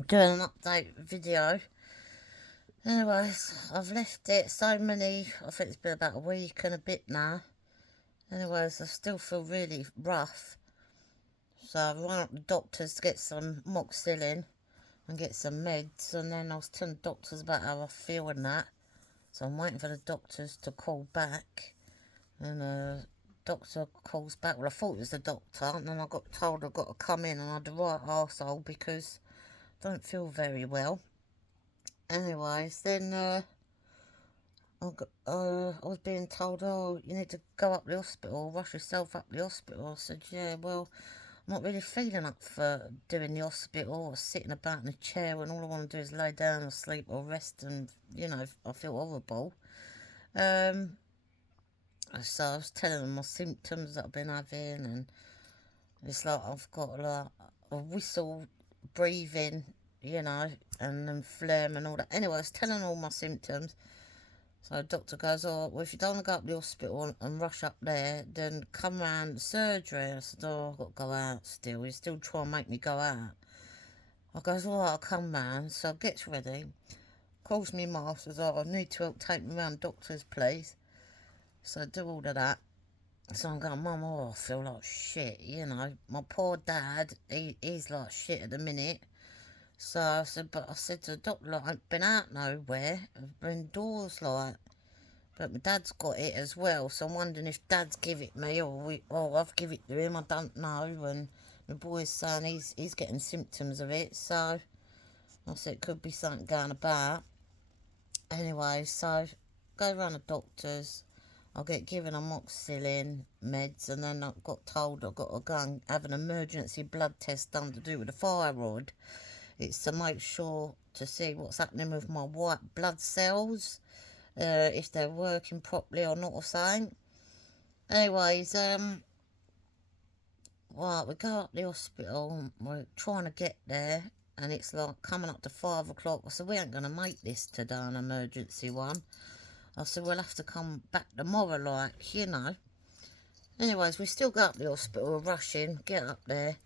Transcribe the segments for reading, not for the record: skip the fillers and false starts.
doing an update video. Anyways, I've left it I think it's been about a week and a bit now. Anyways, I still feel really rough. So I've run up the doctors to get some moxilin and get some meds, and then I was telling the doctors about how I feel and that. So I'm waiting for the doctors to call back. And the doctor calls back. Well, I thought it was the doctor, and then I got told I've got to come in, and I'm the right arsehole because I don't feel very well. Anyways, then I was being told, oh, you need to go up the hospital, rush yourself up the hospital. I said, yeah, well, I'm not really feeling up for doing the hospital or sitting about in a chair when all I want to do is lay down or sleep or rest, and, I feel horrible. So I was telling them my symptoms that I've been having, and it's like I've got like a whistle breathing, and then phlegm and all that. Anyway, I was telling all my symptoms. So the doctor goes, oh, well, if you don't want to go up the hospital and rush up there, then come round the surgery. I said, oh, I've got to go out still. He's still trying to make me go out. I goes, all right, I'll come round. So I gets ready, calls me mum, says, oh, I need to help take me round doctors, please. So I do all of that. So I'm going, mum, oh, I feel like shit, My poor dad, he's like shit at the minute. So I said to the doctor, like, I've been out nowhere. I've been indoors, like. But my dad's got it as well, so I'm wondering if dad's give it me or I've give it to him, I don't know. And the boy's saying he's getting symptoms of it, so I said it could be something going about. Anyway, so go round the doctors. I'll get given amoxicillin meds, and then I got told I've got to go and have an emergency blood test done to do with the thyroid. It's to make sure to see what's happening with my white blood cells, if they're working properly or not or something. Anyways, well, we go up the hospital, we're trying to get there, and it's like coming up to 5 o'clock. I said, we ain't going to make this today, an emergency one. I said, we'll have to come back tomorrow, like. Anyways, we still go up the hospital, we're rushing, get up there,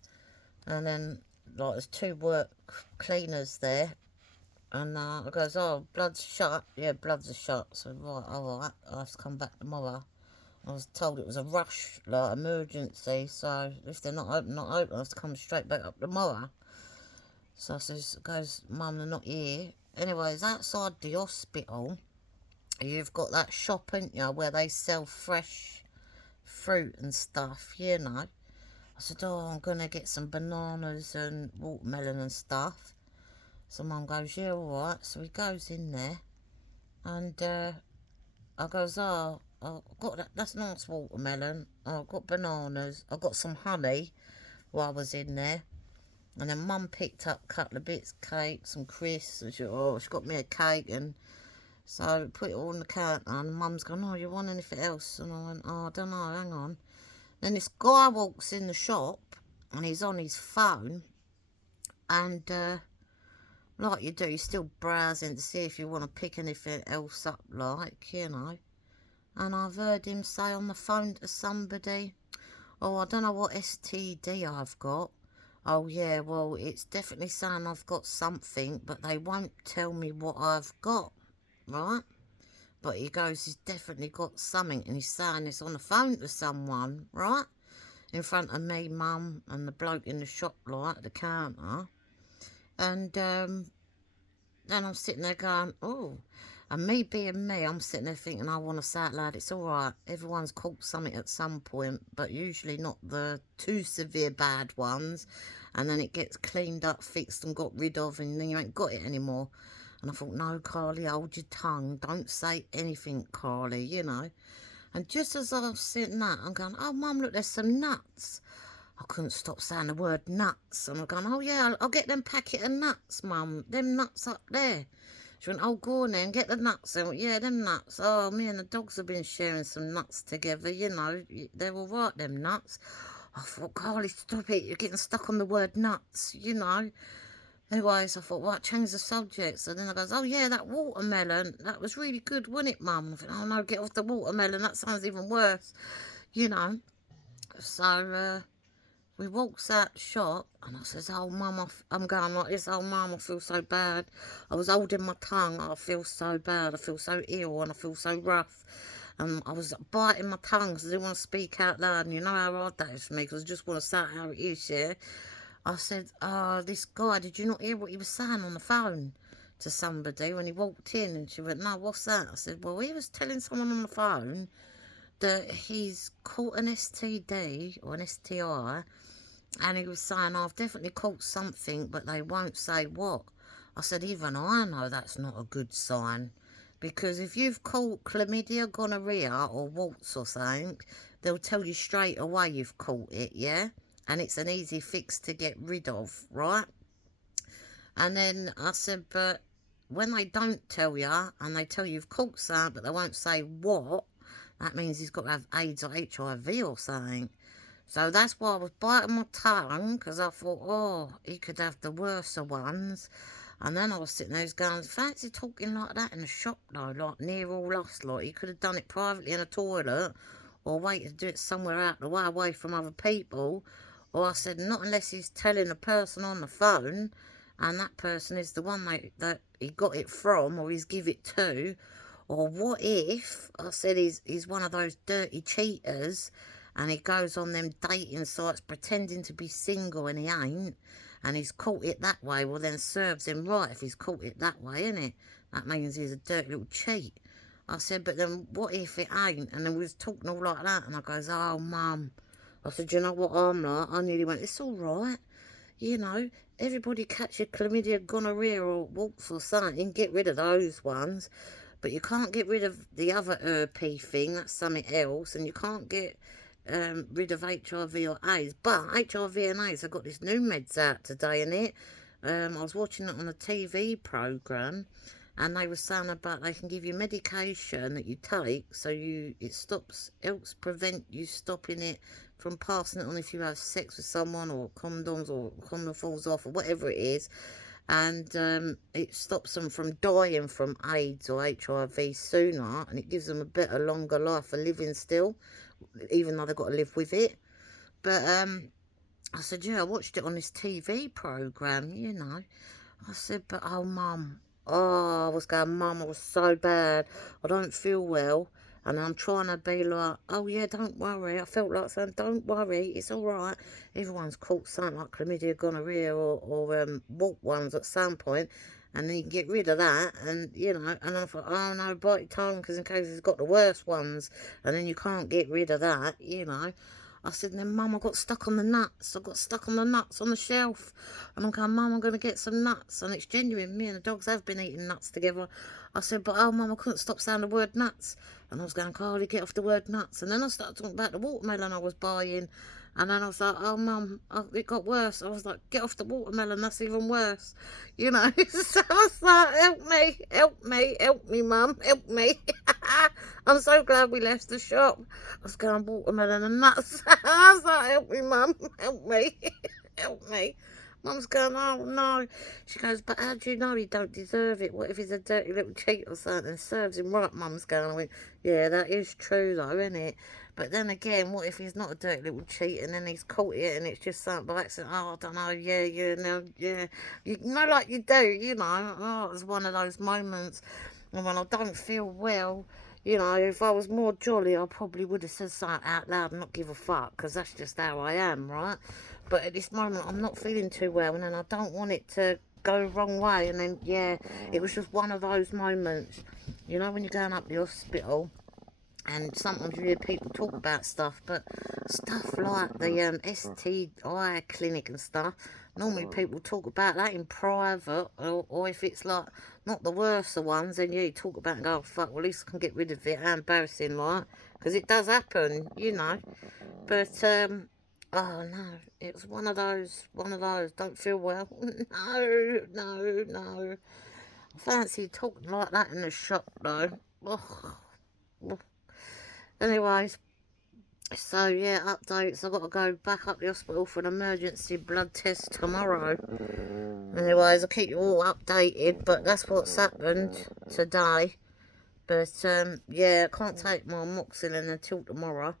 and then, like, there's 2 work cleaners there, and I goes, oh, blood's shut. Yeah, blood's shut. So, right, all right, I'll have to come back tomorrow. I was told it was a rush, like, emergency, so if they're not open, I have to come straight back up tomorrow. So I says, goes, mum, they're not here. Anyways, outside the hospital, you've got that shop, ain't you, where they sell fresh fruit and stuff, I said, oh, I'm going to get some bananas and watermelon and stuff. So mum goes, yeah, all right. So he goes in there, and I goes, oh, I've got that, that's nice watermelon. Oh, I've got bananas. I've got some honey while I was in there. And then mum picked up a couple of bits of cake, some crisps, and she got me a cake, and so I put it all on the counter, and mum's going, oh, you want anything else? And I went, oh, I don't know, hang on. Then this guy walks in the shop, and he's on his phone, and like you do, you're still browsing to see if you want to pick anything else up, And I've heard him say on the phone to somebody, oh, I don't know what STD I've got. Oh, yeah, well, it's definitely saying I've got something, but they won't tell me what I've got, right? But he goes, he's definitely got something, and he's saying this on the phone to someone, right? In front of me, mum, and the bloke in the shop, at the counter. And then I'm sitting there going, oh. And me being me, I'm sitting there thinking, I want to say out loud, it's all right. Everyone's caught something at some point, but usually not the too severe bad ones. And then it gets cleaned up, fixed and got rid of, and then you ain't got it anymore. And I thought, no, Carly, hold your tongue. Don't say anything, Carly, And just as I was sitting there, I'm going, oh, Mum, look, there's some nuts. I couldn't stop saying the word nuts. And I'm going, oh, yeah, I'll get them packet of nuts, Mum. Them nuts up there. She went, oh, go on then, get the nuts. I went, yeah, them nuts. Oh, me and the dogs have been sharing some nuts together, They're all right, them nuts. I thought, Carly, stop it. You're getting stuck on the word nuts, Anyways, I thought, right, change the subject. So then I goes, oh, yeah, that watermelon, that was really good, wasn't it, Mum? I thought, oh, no, get off the watermelon. That sounds even worse, So, we walks out the shop, and I says, oh, Mum, I'm going like this. Oh, Mum, I feel so bad. I was holding my tongue. I feel so bad. I feel so ill, and I feel so rough. And I was biting my tongue because I didn't want to speak out loud. And you know how hard that is for me, because I just want to say how it is, yeah? I said, oh, this guy, did you not hear what he was saying on the phone to somebody when he walked in? And she went, no, what's that? I said, well, he was telling someone on the phone that he's caught an STD or an STI, and he was saying, I've definitely caught something, but they won't say what. I said, even I know that's not a good sign, because if you've caught chlamydia, gonorrhea, or warts or something, they'll tell you straight away you've caught it, yeah? And it's an easy fix to get rid of, right? And then I said, but when they don't tell you, and they tell you you've caught something, but they won't say what, that means he's got to have AIDS or HIV or something. So that's why I was biting my tongue, because I thought, oh, he could have the worser ones. And then I was sitting there going, fancy talking like that in a shop though, like near all us, like he could have done it privately in a toilet, or waited to do it somewhere out the way, away from other people. Or I said, not unless he's telling a person on the phone, and that person is the one that he got it from, or he's give it to. Or what if, I said, he's one of those dirty cheaters, and he goes on them dating sites pretending to be single and he ain't, and he's caught it that way. Well, then serves him right if he's caught it that way, innit? That means he's a dirty little cheat. I said, but then what if it ain't? And then we was talking all like that, and I goes, oh, Mum. I said, you know what I'm like? I nearly went, it's all right. You know, everybody catches chlamydia, gonorrhea, or warts or something. Get rid of those ones. But you can't get rid of the other herpes thing. That's something else. And you can't get rid of HIV or AIDS. But HIV and AIDS, I've got this new meds out today in it. I was watching it on a TV programme, and they were saying about they can give you medication that you take, so helps prevent you stopping it from passing it on if you have sex with someone, or condoms, or condom falls off, or whatever it is. And it stops them from dying from AIDS or HIV sooner, and it gives them a better, longer life of living still, even though they've got to live with it. But I said, yeah, I watched it on this TV programme, you know. I said, but oh, Mum, oh, I was going, Mum, I was so bad, I don't feel well. And I'm trying to be like, oh, yeah, don't worry. I felt like saying, don't worry, it's all right. Everyone's caught something like chlamydia, gonorrhea, or wart ones at some point, and then you can get rid of that. And, you know, and I thought, oh, no, bite your tongue, because in case it's got the worst ones, and then you can't get rid of that, you know. I said, then, Mum, I got stuck on the nuts. I got stuck on the nuts on the shelf. And I'm going, Mum, I'm going to get some nuts. And it's genuine. Me and the dogs have been eating nuts together. I said, but, oh, Mum, I couldn't stop saying the word nuts. And I was going, Carly, get off the word nuts. And then I started talking about the watermelon I was buying. And then I was like, oh, Mum, it got worse. I was like, get off the watermelon. That's even worse. You know, so I was like, help me, Mum, help me. I'm so glad we left the shop. I was going, watermelon and nuts. I was like, help me, Mum, help me, help me. Mum's going, oh, no. She goes, but how do you know he don't deserve it? What if he's a dirty little cheat or something and serves him right? Mum's going, I went, yeah, that is true, though, isn't it? But then again, what if he's not a dirty little cheat, and then he's caught it and it's just something by accident? Oh, I don't know, yeah, no, yeah. You know, like you do, you know. Oh, it was one of those moments. And when I don't feel well, you know, if I was more jolly, I probably would have said something out loud and not give a fuck, because that's just how I am, right? But at this moment, I'm not feeling too well, and I don't want it to go the wrong way. And then, yeah, it was just one of those moments. You know, when you're going up the hospital, and sometimes you hear people talk about stuff, but stuff like the STI clinic and stuff, normally people talk about that in private, or if it's like not the worst of ones, then yeah, you talk about it and go, oh, fuck, well, at least I can get rid of it. How embarrassing, like, because it does happen, you know. But oh no, it was one of those, don't feel well. No. I fancy talking like that in the shop though. Ugh. Anyways, so yeah, updates. I've got to go back up the hospital for an emergency blood test tomorrow. Anyways, I'll keep you all updated, but that's what's happened today. But yeah, I can't take my amoxicillin until tomorrow,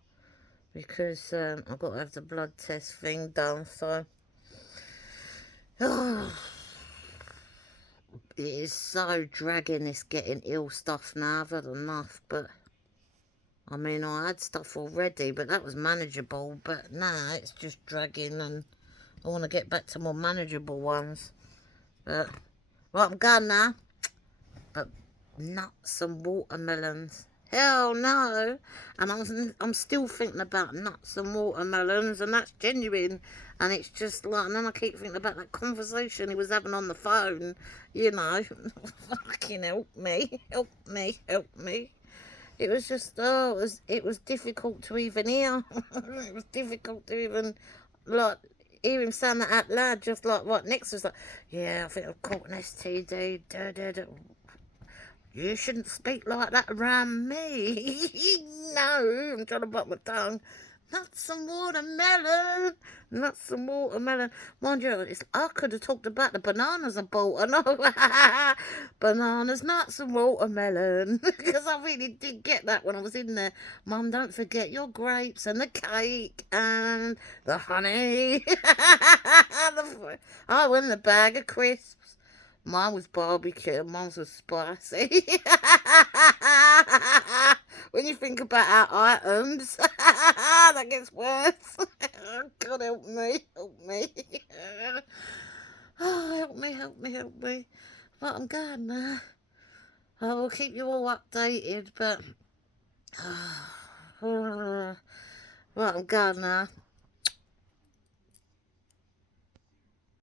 because I've got to have the blood test thing done, so it is so dragging, this getting ill stuff now. I've had enough, but I mean, I had stuff already, but that was manageable, but now it's just dragging, and I want to get back to more manageable ones. But well, I'm gone now. But nuts and watermelons, hell no. And I'm still thinking about nuts and watermelons, and that's genuine. And it's just like, and then I keep thinking about that conversation he was having on the phone, you know. Fucking help me, help me, help me. It was just, oh, it was difficult to even hear. It was difficult to even, like, hear him saying that out loud, just like right next to us, like, yeah, I think I've caught an STD, You shouldn't speak like that around me. No, I'm trying to bite my tongue. Nuts and watermelon. Nuts and watermelon. Mind you, I could have talked about the bananas I bought. I know. Bananas, nuts and watermelon. Because I really did get that when I was in there. Mum, don't forget your grapes and the cake and the honey. Oh, and the bag of crisps. Mine was barbecue, mine was spicy. When you think about our items, that gets worse. God help me, help me. Oh, help me, help me, help me. But I'm going now. I will keep you all updated, but... Right, I'm going now.